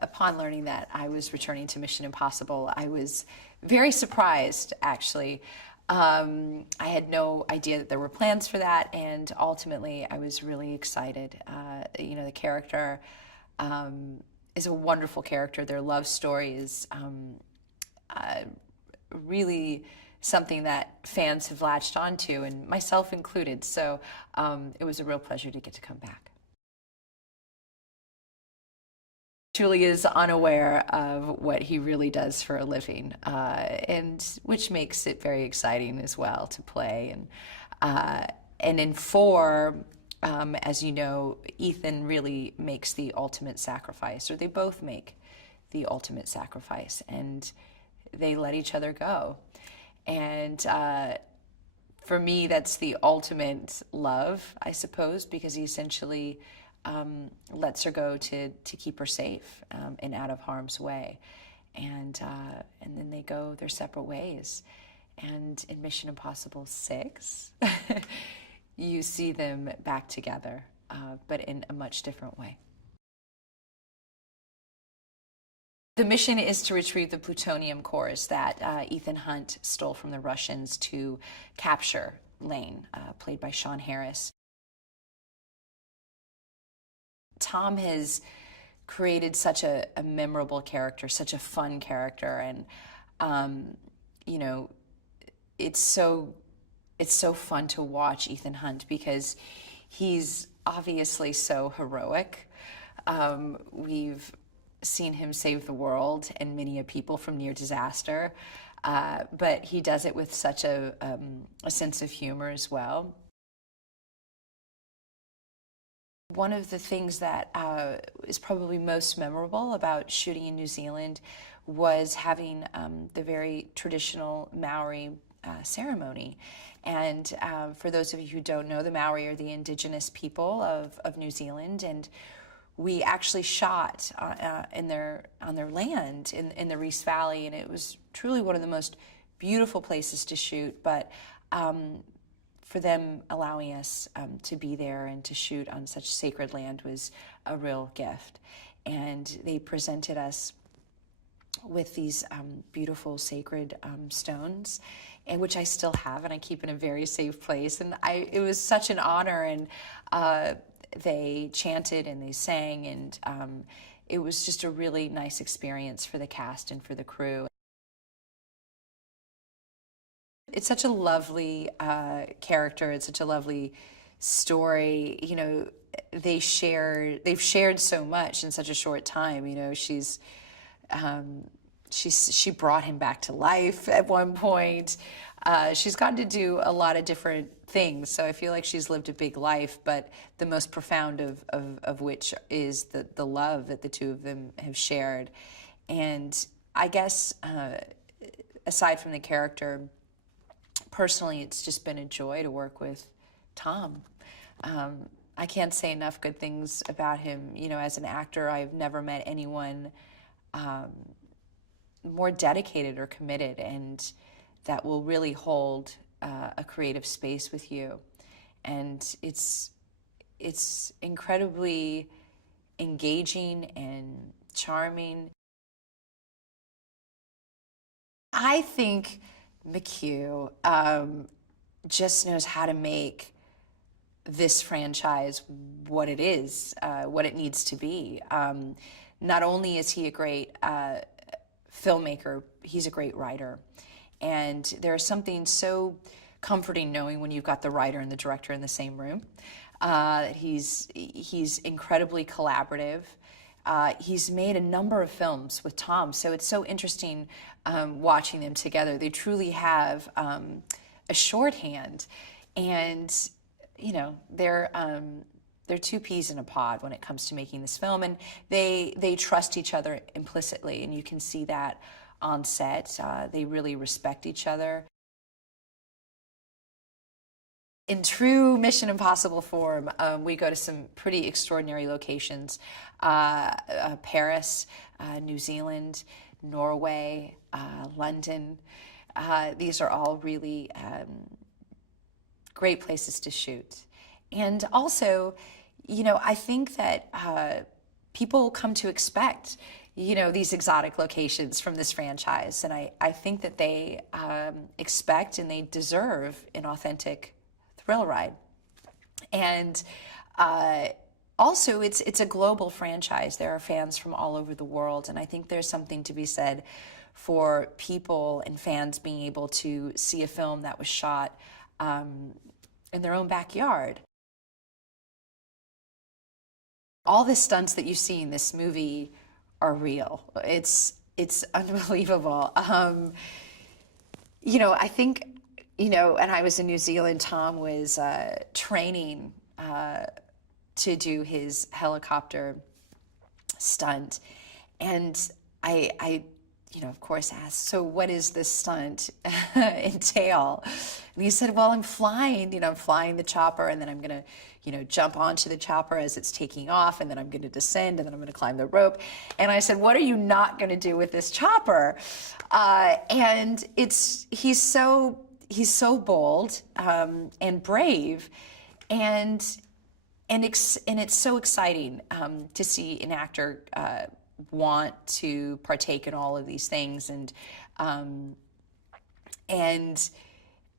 Upon learning that I was returning to Mission Impossible, I was very surprised, actually. I had no idea that there were plans for that, and ultimately I was really excited. The character is a wonderful character. Their love story is really something that fans have latched onto, and myself included. So it was a real pleasure to get to come back. Truly is unaware of what he really does for a living, and which makes it very exciting as well to play. And in 4, as you know, Ethan really makes the ultimate sacrifice, or they both make the ultimate sacrifice, and they let each other go. And for me, that's the ultimate love, I suppose, because he essentially lets her go to keep her safe and out of harm's way. And then they go their separate ways. And in Mission Impossible 6, you see them back together, but in a much different way. The mission is to retrieve the plutonium cores that Ethan Hunt stole from the Russians to capture Lane, played by Sean Harris. Tom has created such a memorable character, such a fun character, and it's so fun to watch Ethan Hunt because he's obviously so heroic. We've seen him save the world and many a people from near disaster, but he does it with such a sense of humor as well. One of the things that is probably most memorable about shooting in New Zealand was having the very traditional Maori ceremony. And for those of you who don't know, the Maori are the indigenous people of New Zealand, and we actually shot on their land in the Reese Valley, and it was truly one of the most beautiful places to shoot. But for them allowing us to be there and to shoot on such sacred land was a real gift. And they presented us with these beautiful sacred stones, and which I still have, and I keep in a very safe place. And it was such an honor, and they chanted and they sang, and it was just a really nice experience for the cast and for the crew. It's such a lovely character. It's such a lovely story. You know, they've shared so much in such a short time. You know, she brought him back to life at one point. She's gotten to do a lot of different things, so I feel like she's lived a big life, but the most profound of which is the love that the two of them have shared. And I guess aside from the character, personally, it's just been a joy to work with Tom. I can't say enough good things about him. You know, as an actor, I've never met anyone more dedicated or committed, and that will really hold a creative space with you. And it's incredibly engaging and charming. I think McHugh just knows how to make this franchise what it is, what it needs to be. Not only is he a great filmmaker, he's a great writer. And there's something so comforting knowing when you've got the writer and the director in the same room. He's incredibly collaborative. He's made a number of films with Tom, so it's so interesting watching them together. They truly have a shorthand, and you know, they're two peas in a pod when it comes to making this film, and they trust each other implicitly, and you can see that on set. They really respect each other. In true Mission Impossible form, we go to some pretty extraordinary locations. Paris, New Zealand, Norway, London. These are all really great places to shoot. And also, you know, I think that people come to expect, you know, these exotic locations from this franchise. And I think that they expect and they deserve an authentic thrill ride. And also, it's a global franchise. There are fans from all over the world, and I think there's something to be said for people and fans being able to see a film that was shot in their own backyard. All the stunts that you see in this movie are real. It's unbelievable. You know, I think, you know, and I was in New Zealand, Tom was training to do his helicopter stunt. And I you know, of course asked, so what is this stunt entail? And he said, well, I'm flying, you know, I'm flying the chopper, and then I'm gonna, you know, jump onto the chopper as it's taking off, and then I'm gonna descend, and then I'm gonna climb the rope. And I said, what are you not gonna do with this chopper? And he's so bold and brave, and it's so exciting to see an actor want to partake in all of these things, and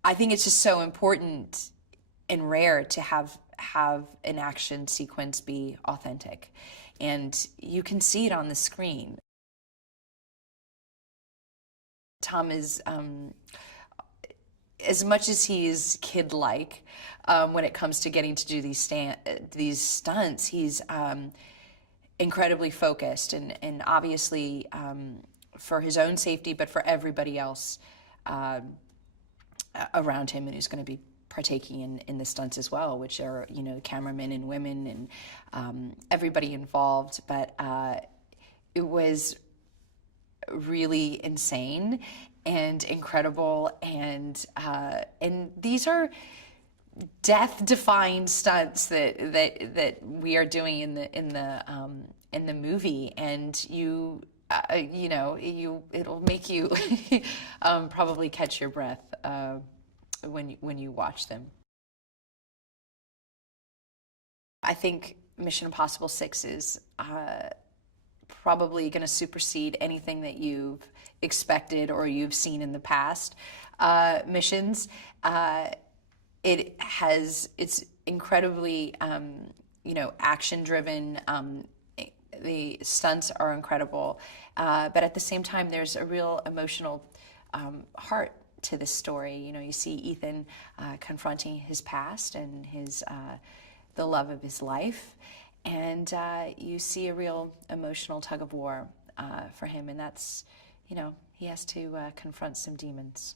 I think it's just so important and rare to have an action sequence be authentic, and you can see it on the screen. Tom is, as much as he's kid-like when it comes to getting to do these stunts, he's incredibly focused, and obviously for his own safety, but for everybody else around him and who's going to be partaking in the stunts as well, which are, you know, cameramen and women and everybody involved. But it was really insane and incredible, and these are death-defying stunts that we are doing in the movie, and you know, it'll make you probably catch your breath when you watch them. I think Mission Impossible 6 is probably going to supersede anything that you've expected or you've seen in the past missions. It's incredibly, you know, action-driven. The stunts are incredible, but at the same time, there's a real emotional heart to this story. You know, you see Ethan confronting his past and the love of his life, and you see a real emotional tug of war for him, and that's, you know, he has to confront some demons.